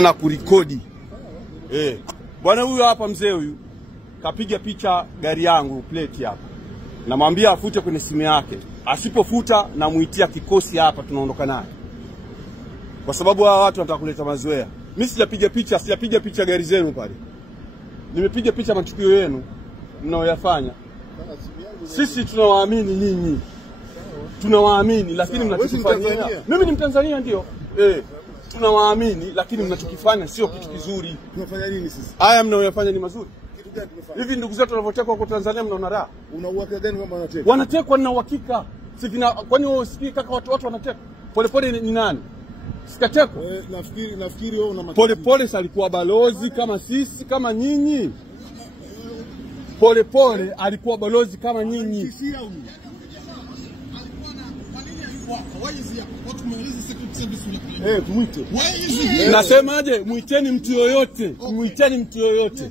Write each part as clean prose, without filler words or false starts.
na kurikodi. Bwana huyu hapa mzee huyu kapiga picha gari yangu plate hapa. Namwambia afute kwenye simu yake. Asipofuta namuitia kikosi hapa tunaondoka naye. Kwa sababu hawa watu wanataka kuleta mazoea. Mimi sijapiga picha gari zenu pale. Nimepiga picha matukio yenu mnaoyafanya. Sisi tunawaamini nyinyi. Tunawaamini lakini mnachokifanya. Mimi ni Mtanzania ndio. Tunawaamini lakini mnachokifanya sio kitu kizuri. Tunafanya nini sisi? Haya mnaoyafanya ni mazuri. Kitu gani tunafanya? Hivi ndugu zetu wanavyotekwa huko Tanzania mnaona raha? Una uhakika gani kwamba wanatekwa? Wanatekwa na uhakika. Kwani wewe usikii kaka watu wanatekwa? Polepole ni nani? Sikatekwa. Nafikiri wewe una Polepole alikuwa balozi kama sisi kama nyinyi. Polepole alikuwa balozi kama nyinyi. Tumuite. Nasemaje? Muiteni mtu yoyote. Muiteni mtu yoyote.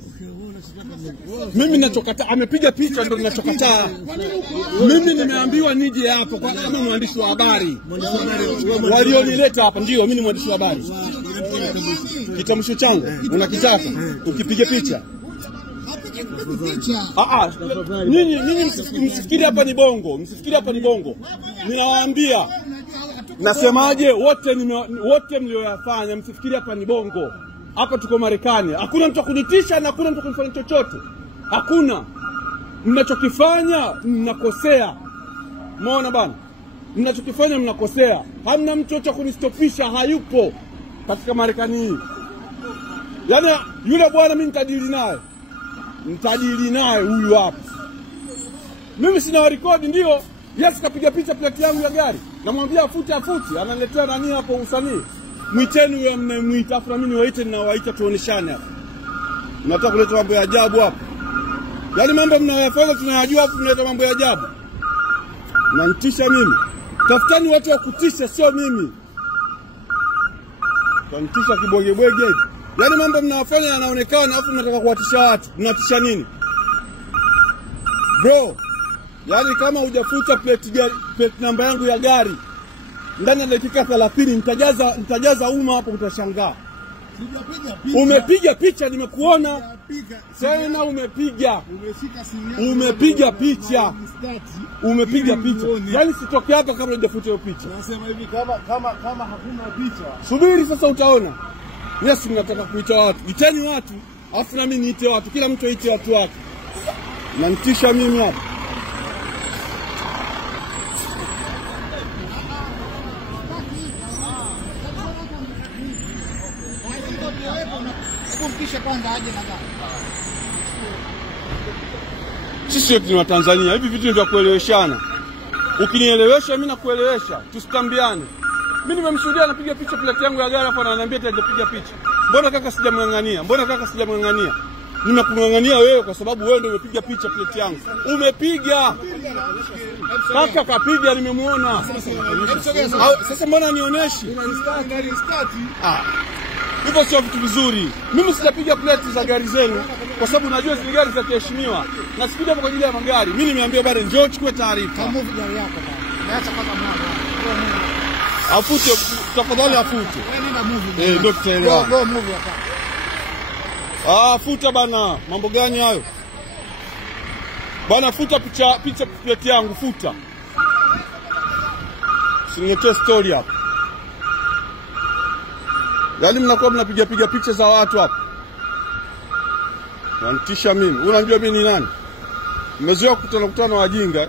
Mimi ninachokataa amepiga picha ndio ninachokataa. Mimi nimeambiwa nije hapo kwa kama mwandishi wa habari. Walionileta hapa ndio mimi ni mwandishi wa habari. Kitamsho changu unakitaka ukipige picha. Nyinyi msifikiri hapa ni bongo. Msifikiri hapa ni bongo. Ninawaambia. Nasemaje wote mlioyafanya msifikiri hapa ni bongo. Hapa tuko Marekani. Hakuna mtu kunitisha na hakuna mtu kunifanya chochote. Hakuna. Mnachokifanya mnakosea. Umeona bana? Mnachokifanya mnakosea. Hamna mtu yote kunistopisha, hayupo katika Marekani hii. Yaani yule bwana mimi nitajili naye huyu hapa. Mimi sina record ndio. Yes kapiga picha plate yangu ya gari. Namwambia afute. Ananiletea nani hapo usanii? Mwiteni huyo mnamuita afu mimi niwaite na waita tuoneshane hapa. Nataka kuleta mambo ya ajabu hapa. Yaani mambo mnayofanya tunayajua afu mnaleta mambo ya ajabu. Mnanitisha mimi. Tafutani watu wa kutisha sio mimi. Kanitisha kibwegebwege. Yaani mambo mnayofanya yanaonekana afu mnataka kuwatisha watu. Mnatisha nini? Bro, yaani kama hujafuta plate namba yangu ya gari ndani ya dakika 30 nitajaza umma hapo mtashangaa. Umepiga picha nimekuona. Tena umepiga. Umepiga picha. Umepiga picha. Yaani sitoke hapa kabla hujafuta hiyo picha. Nasema hivi kama hakuna picha. Subiri sasa utaona. Yes mnataka kuita watu. Iteni watu, afu na mimi niite watu. Kila mtu aite watu wake. Nanitisha mimi hapa. Sisi ni wa Tanzania, hivi vitu ni vya kueleweshana. Ukinielewesha mimi nakuelewesha, tusitambiane. Mimi nimemshuhudia anapiga picha plate yangu ya gari hapo na ananiambia atapiga picha. Mbona kaka sijamngangania? Nimekungangania wewe kwa sababu wewe ndio umepiga picha plate yangu. Umepiga. Kaka kapiga nimemuona. Sasa mbona nionyeshi? Hivyo sio vitu vizuri. Mimi sijapiga plate za gari zenu kwa sababu najua zile gari za kiheshimiwa. Na sikuja hapa kwa ajili ya magari. Mimi nimeambia bado njoo chukue taarifa. Move gari yako bana. Acha kwanza mlango. Afute tafadhali afute. Ndio tutaelewa. Go move hapa. Futa bana. Mambo gani hayo? Bana futa picha plate yangu futa. Siniletee story hapa. Yaani mnakuwa mnapiga picha za watu hapa. Wanitisha mimi. Unajua mimi ni nani? Mmezoea kukutana wajinga.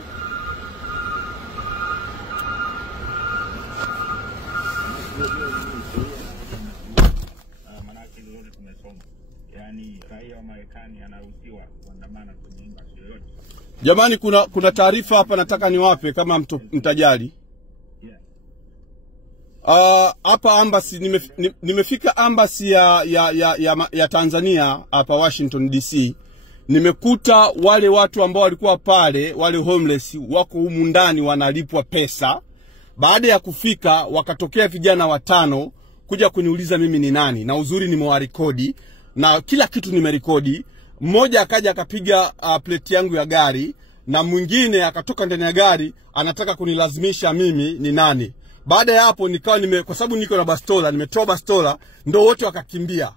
Manake lolote tumesoma. Yaani raia wa Marekani anaruhusiwa kuandamana kwenye nchi yoyote. Jamani kuna taarifa hapa nataka niwape kama mtajali. Hapa embassy nimefika embassy ya Tanzania hapa Washington DC. Nimekuta wale watu ambao walikuwa pale, wale homeless wako humu ndani wanalipwa pesa. Baada ya kufika wakatokea vijana 5 kuja kuniuliza mimi ni nani, na uzuri nimewarekodi na kila kitu nimerekodi. Mmoja akaja akapiga plate yangu ya gari na mwingine akatoka ndani ya gari anataka kunilazimisha mimi ni nani. Baada ya hapo nikawa kwa sababu niko na bastola, nimetoa bastola, ndio wote wakakimbia.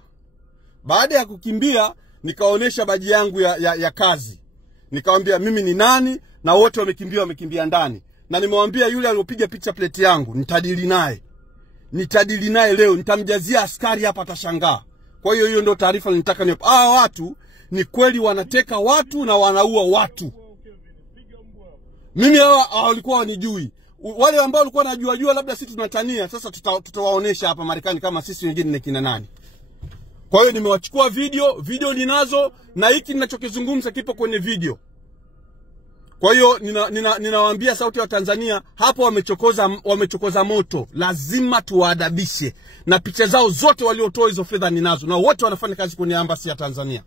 Baada ya kukimbia nikaonesha baji yangu ya kazi. Nikamwambia mimi ni nani, na wote wamekimbia ndani. Na nimemwambia yule aliyopiga picha plate yangu nitadili naye leo, nitamjazia askari hapa atashangaa. Kwa hiyo ndio taarifa nilitaka nipe. Watu ni kweli wanateka watu na wanaua watu. Mimi walikuwa wanijui. Wale ambao walikuwa wanajua labda sisi tunatania, sasa tutawaonesha hapa Marekani kama sisi wengine ni kina nani. Kwa hiyo nimewachukua video ninazo, na hiki ninachokizungumza kipo kwenye video. Kwa hiyo ninawaambia sauti ya Tanzania hapo wamechokoza moto, lazima tuwaadabishe. Na picha zao zote waliotoa hizo fedha ninazo, na wote wanafanya kazi kwenye embassy ya Tanzania.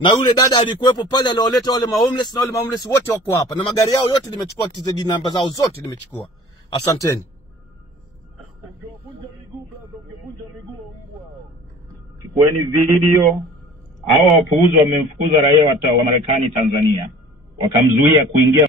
Na yule dada alikuwepo pale alioleta wale homeless, na wale homeless wote wako hapa, na magari yao yote nimechukua, TZD namba zao zote nimechukua. Asanteni. Chukueni video. Hao wapuuzi wamemfukuza raia wa Marekani Tanzania, wakamzuia kuingia